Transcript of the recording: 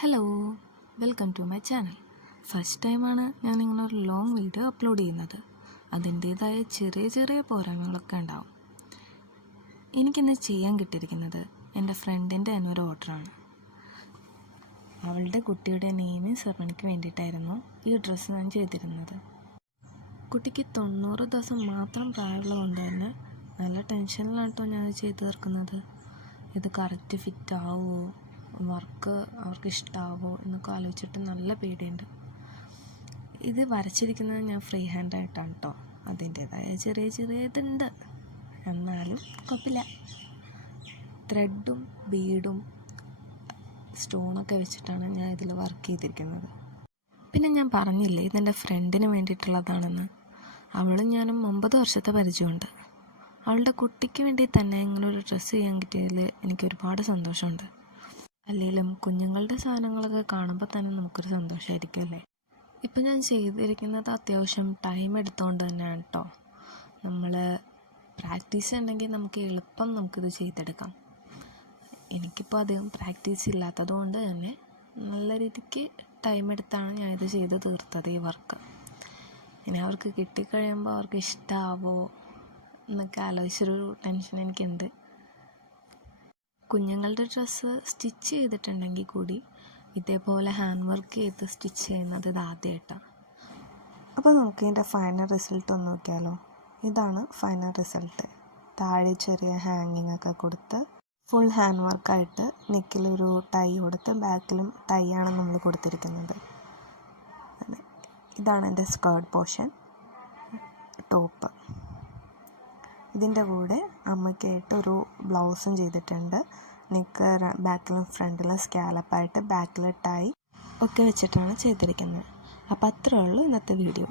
Hello, welcome to my channel. First ടൈമാണ് ഞാൻ ഇങ്ങനെ ഒരു ലോങ് വീഡിയോ അപ്ലോഡ് ചെയ്യുന്നത്. അതിൻ്റേതായ ചെറിയ ചെറിയ പോരായ്മകളൊക്കെ ഉണ്ടാവും. എനിക്കിന്ന് ചെയ്യാൻ കിട്ടിയിരിക്കുന്നത് എൻ്റെ ഫ്രണ്ടിൻ്റെ തന്നെ ഒരു ഓർഡറാണ്. അവളുടെ കുട്ടിയുടെ നെയിമിങ് സെറമണിക്ക് വേണ്ടിയിട്ടായിരുന്നു ഈ ഡ്രസ്സ് ഞാൻ ചെയ്തിരുന്നത്. കുട്ടിക്ക് 90 ദിവസം മാത്രം പ്രായമുള്ളത് കൊണ്ട് തന്നെ നല്ല ടെൻഷനിലാണ് കേട്ടോ ഞാൻ ചെയ്തു തീർക്കുന്നത്. ഇത് കറക്റ്റ് ഫിറ്റ് ആവുമോ, വർക്ക് അവർക്ക് ഇഷ്ടമാവോ എന്നൊക്കെ ആലോചിച്ചിട്ട് നല്ല പേടിയുണ്ട്. ഇത് വരച്ചിരിക്കുന്നത് ഞാൻ ഫ്രീ ഹാൻഡായിട്ടാണ് കേട്ടോ. അതിൻ്റേതായ ചെറിയ ചെറിയ ഇതുണ്ട്, എന്നാലും കുഴപ്പമില്ല. ത്രെഡും ബീഡും സ്റ്റോണൊക്കെ വെച്ചിട്ടാണ് ഞാൻ ഇതിൽ വർക്ക് ചെയ്തിരിക്കുന്നത്. പിന്നെ ഞാൻ പറഞ്ഞില്ലേ ഇതെൻ്റെ ഫ്രണ്ടിന് വേണ്ടിയിട്ടുള്ളതാണെന്ന്. അവളും ഞാനും 9 വർഷത്തെ പരിചയമുണ്ട്. അവളുടെ കുട്ടിക്ക് വേണ്ടി തന്നെ ഇങ്ങനൊരു ഡ്രസ്സ് ചെയ്യാൻ കിട്ടിയതിൽ എനിക്ക് ഒരുപാട് സന്തോഷമുണ്ട്. അല്ലെങ്കിലും കുഞ്ഞുങ്ങളുടെ സാധനങ്ങളൊക്കെ കാണുമ്പോൾ തന്നെ നമുക്കൊരു സന്തോഷമായിരിക്കും അല്ലേ. ഇപ്പം ഞാൻ ചെയ്തിരിക്കുന്നത് അത്യാവശ്യം ടൈം എടുത്തുകൊണ്ട് തന്നെയാണ് കേട്ടോ. നമ്മൾ പ്രാക്ടീസ് ഉണ്ടെങ്കിൽ നമുക്കിത് ചെയ്തെടുക്കാം. എനിക്കിപ്പോൾ അധികം പ്രാക്ടീസ് ഇല്ലാത്തത് കൊണ്ട് തന്നെ നല്ല രീതിക്ക് ടൈം എടുത്താണ് ഞാനിത് ചെയ്ത് തീർത്തത് ഈ വർക്ക്. ഇനി അവർക്ക് കിട്ടിക്കഴിയുമ്പോൾ അവർക്ക് ഇഷ്ടമാവോ എന്നൊക്കെ ആലോചിച്ചൊരു ടെൻഷൻ എനിക്കുണ്ട്. കുഞ്ഞുങ്ങളുടെ ഡ്രസ്സ് സ്റ്റിച്ച് ചെയ്തിട്ടുണ്ടെങ്കിൽ കൂടി ഇതേപോലെ ഹാൻഡ് വർക്ക് ചെയ്ത് സ്റ്റിച്ച് ചെയ്യുന്നത് ഇത് ആദ്യമായിട്ടാണ്. അപ്പോൾ നമുക്ക് ഇതിൻ്റെ ഫൈനൽ റിസൾട്ട് ഒന്ന് നോക്കിയാലോ. ഇതാണ് ഫൈനൽ റിസൾട്ട്. താഴെ ചെറിയ ഹാങ്ങിങ് ഒക്കെ കൊടുത്ത് ഫുൾ ഹാൻഡ് വർക്കായിട്ട് നെക്കിലൊരു ടൈ കൊടുത്ത് ബാക്കിലും ടൈ ആണ് നമ്മൾ കൊടുത്തിരിക്കുന്നത്. ഇതാണ് എൻ്റെ സ്കേർട്ട് പോർഷൻ, ടോപ്പ്. ഇതിൻ്റെ കൂടെ അമ്മയ്ക്കായിട്ട് ഒരു ബ്ലൗസും ചെയ്തിട്ടുണ്ട്. നെക്ക് ബാക്കിലും ഫ്രണ്ടിലും സ്കാലപ്പായിട്ട് ബാക്കിൽ ടൈ ഒക്കെ വെച്ചിട്ടാണ് ചെയ്തിരിക്കുന്നത്. അപ്പോൾ അത്രയേ ഉള്ളൂ ഇന്നത്തെ വീഡിയോ.